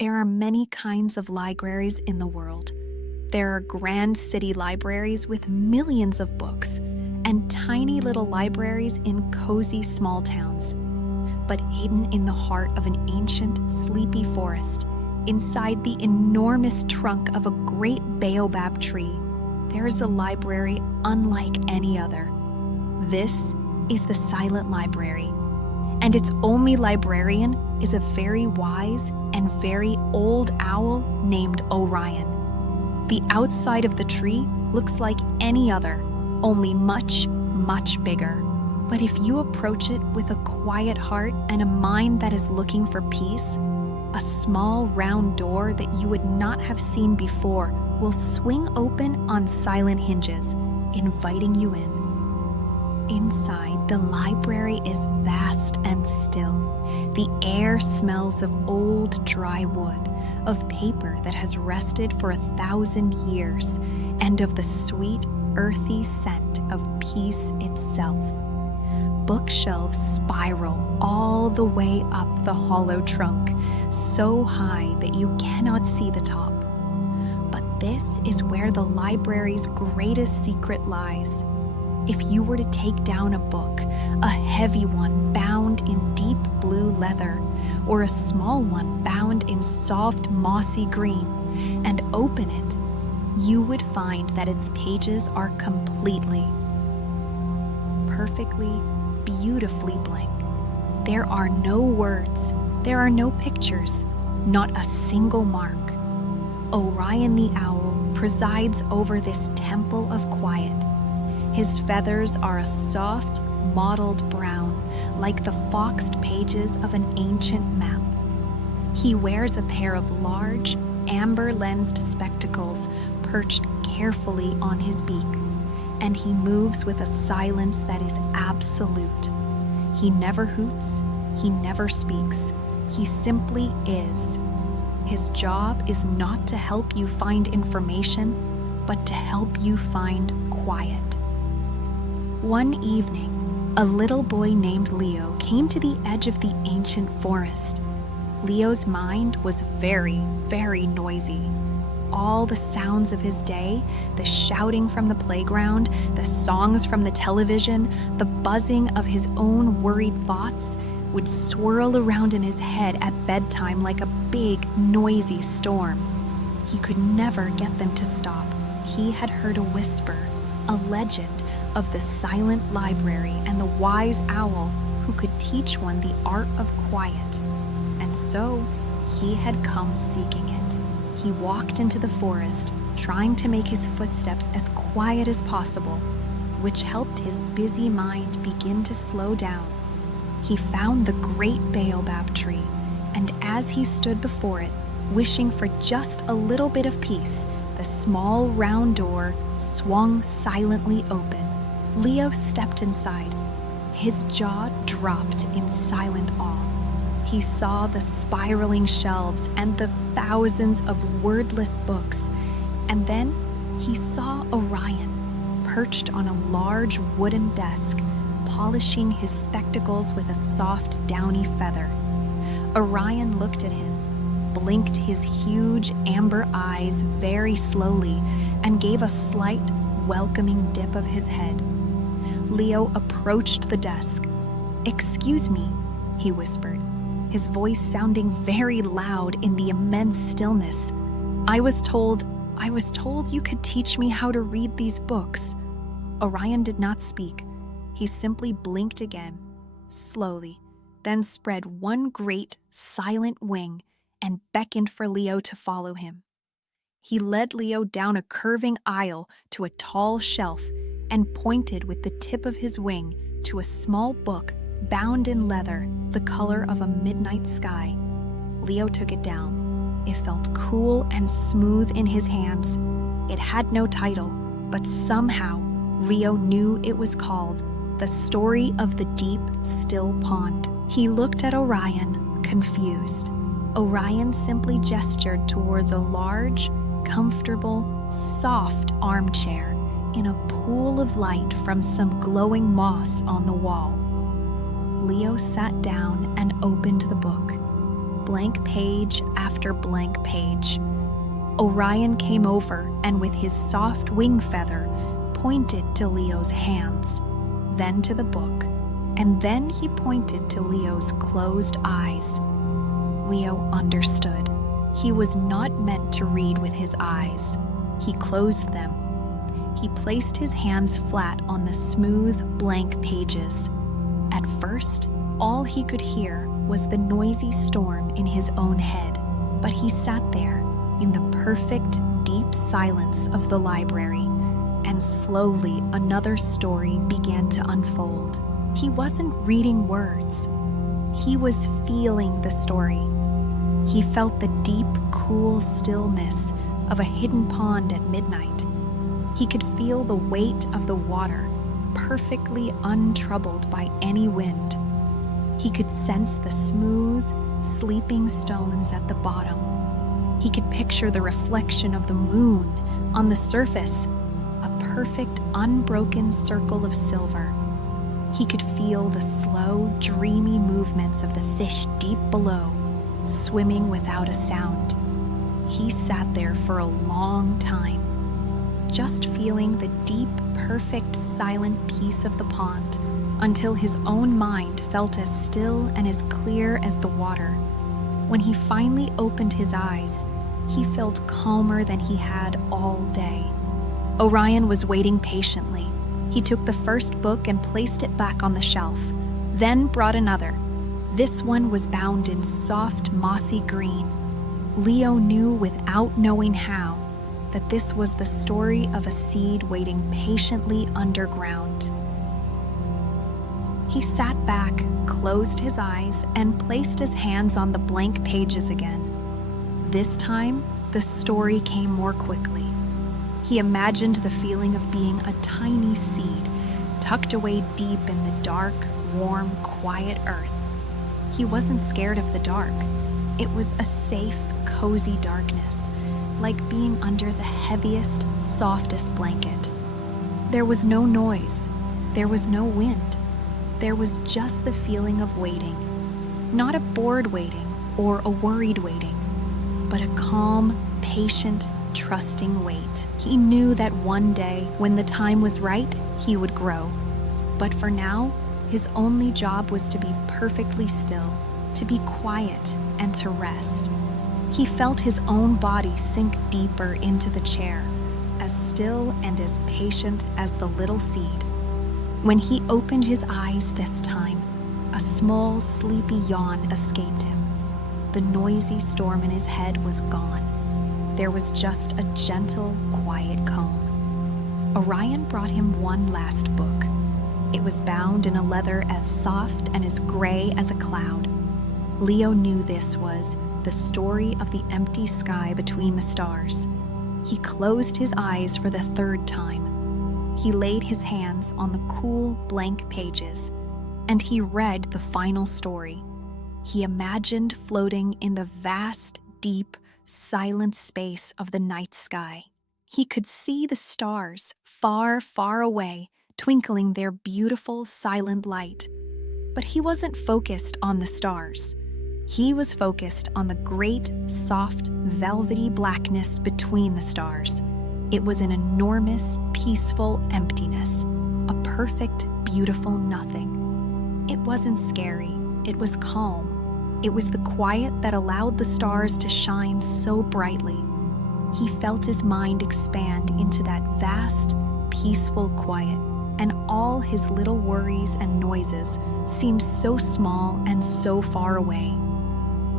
There are many kinds of libraries in the world. There are grand city libraries with millions of books, and tiny little libraries in cozy small towns. But hidden in the heart of an ancient, sleepy forest, inside the enormous trunk of a great baobab tree, there is a library unlike any other. This is the Silent Library, and its only librarian is a very wise and very old owl named Orion. The outside of the tree looks like any other, only much, much bigger. But if you approach it with a quiet heart and a mind that is looking for peace, a small round door that you would not have seen before will swing open on silent hinges, inviting you in. Inside, the library is vast and still. The air smells of old dry wood, of paper that has rested for 1,000 years, and of the sweet, earthy scent of peace itself. Bookshelves spiral all the way up the hollow trunk, so high that you cannot see the top. But this is where the library's greatest secret lies. If you were to take down a book, a heavy one bound in deep blue leather, or a small one bound in soft mossy green, and open it, you would find that its pages are completely, perfectly, beautifully blank. There are no words, there are no pictures, not a single mark. Orion the owl presides over this temple of quiet. His feathers are a soft, mottled brown, like the foxed pages of an ancient map. He wears a pair of large, amber-lensed spectacles perched carefully on his beak, and he moves with a silence that is absolute. He never hoots, he never speaks, he simply is. His job is not to help you find information, but to help you find quiet. One evening, a little boy named Leo came to the edge of the ancient forest. Leo's mind was very, very noisy. All the sounds of his day, the shouting from the playground, the songs from the television, the buzzing of his own worried thoughts, would swirl around in his head at bedtime like a big, noisy storm. He could never get them to stop. He had heard a whisper, a legend of the silent library and the wise owl who could teach one the art of quiet. And so, he had come seeking it. He walked into the forest, trying to make his footsteps as quiet as possible, which helped his busy mind begin to slow down. He found the great baobab tree, and as he stood before it, wishing for just a little bit of peace, the small round door swung silently open. Leo stepped inside. His jaw dropped in silent awe. He saw the spiraling shelves and the thousands of wordless books, and then he saw Orion, perched on a large wooden desk, polishing his spectacles with a soft, downy feather. Orion looked at him, blinked his huge amber eyes very slowly, and gave a slight, welcoming dip of his head. Leo approached the desk. "Excuse me," he whispered, his voice sounding very loud in the immense stillness. I was told you could teach me how to read these books." Orion did not speak. He simply blinked again, slowly, then spread one great, silent wing and beckoned for Leo to follow him. He led Leo down a curving aisle to a tall shelf and pointed with the tip of his wing to a small book bound in leather, the color of a midnight sky. Leo took it down. It felt cool and smooth in his hands. It had no title, but somehow Leo knew it was called The Story of the Deep, Still Pond. He looked at Orion, confused. Orion simply gestured towards a large, comfortable, soft armchair in a pool of light from some glowing moss on the wall. Leo sat down and opened the book. blank page after blank page. Orion came over and with his soft wing feather pointed to Leo's hands, then to the book, and then he pointed to Leo's closed eyes. Leo understood. He was not meant to read with his eyes. He closed them. He placed his hands flat on the smooth, blank pages. At first, all he could hear was the noisy storm in his own head, but he sat there in the perfect, deep silence of the library, and slowly another story began to unfold. He wasn't reading words. He was feeling the story. He felt the deep, cool stillness of a hidden pond at midnight. He could feel the weight of the water, perfectly untroubled by any wind. He could sense the smooth, sleeping stones at the bottom. He could picture the reflection of the moon on the surface, a perfect, unbroken circle of silver. He could feel the slow, dreamy movements of the fish deep below, swimming without a sound. He sat there for a long time, just feeling the deep, perfect, silent peace of the pond, until his own mind felt as still and as clear as the water. When he finally opened his eyes, he felt calmer than he had all day. Orion was waiting patiently. He took the first book and placed it back on the shelf, then brought another. This one was bound in soft, mossy green. Leo knew without knowing how that this was the story of a seed waiting patiently underground. He sat back, closed his eyes, and placed his hands on the blank pages again. This time, the story came more quickly. He imagined the feeling of being a tiny seed, tucked away deep in the dark, warm, quiet earth. He wasn't scared of the dark. It was a safe, cozy darkness, like being under the heaviest, softest blanket. There was no noise. There was no wind. There was just the feeling of waiting. Not a bored waiting or a worried waiting, but a calm, patient, trusting wait. He knew that one day, when the time was right, he would grow. But for now, his only job was to be perfectly still, to be quiet, and to rest. He felt his own body sink deeper into the chair, as still and as patient as the little seed. When he opened his eyes this time, a small, sleepy yawn escaped him. The noisy storm in his head was gone. There was just a gentle, quiet calm. Orion brought him one last book. It was bound in a leather as soft and as gray as a cloud. Leo knew this was the story of the empty sky between the stars. He closed his eyes for the third time. He laid his hands on the cool, blank pages, and he read the final story. He imagined floating in the vast, deep, silent space of the night sky. He could see the stars far, far away, twinkling their beautiful, silent light. But he wasn't focused on the stars. He was focused on the great, soft, velvety blackness between the stars. It was an enormous, peaceful emptiness, a perfect, beautiful nothing. It wasn't scary. It was calm. It was the quiet that allowed the stars to shine so brightly. He felt his mind expand into that vast, peaceful quiet, and all his little worries and noises seemed so small and so far away,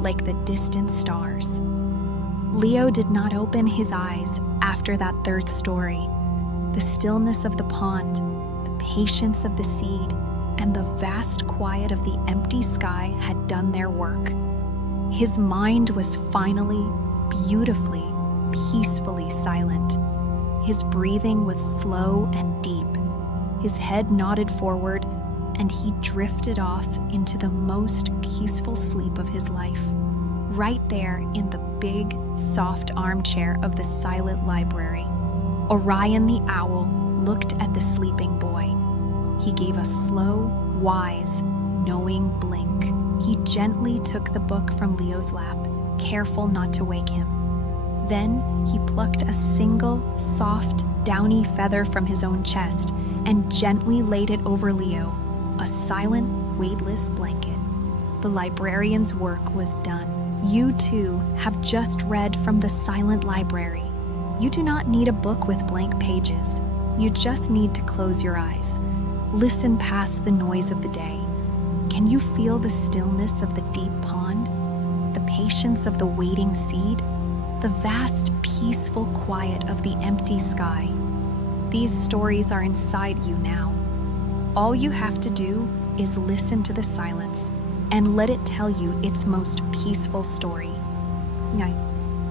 like the distant stars. Leo did not open his eyes after that third story. The stillness of the pond, the patience of the seed, and the vast quiet of the empty sky had done their work. His mind was finally, beautifully, peacefully silent. His breathing was slow and deep. His head nodded forward, and he drifted off into the most peaceful sleep of his life, right there in the big, soft armchair of the silent library. Orion the owl looked at the sleeping boy. He gave a slow, wise, knowing blink. He gently took the book from Leo's lap, careful not to wake him. Then he plucked a single, soft, downy feather from his own chest and gently laid it over Leo, a silent, weightless blanket. The librarian's work was done. You too have just read from the silent library. You do not need a book with blank pages. You just need to close your eyes. Listen past the noise of the day. Can you feel the stillness of the deep pond? The patience of the waiting seed? The vast, peaceful quiet of the empty sky? These stories are inside you now. All you have to do is listen to the silence and let it tell you its most peaceful story.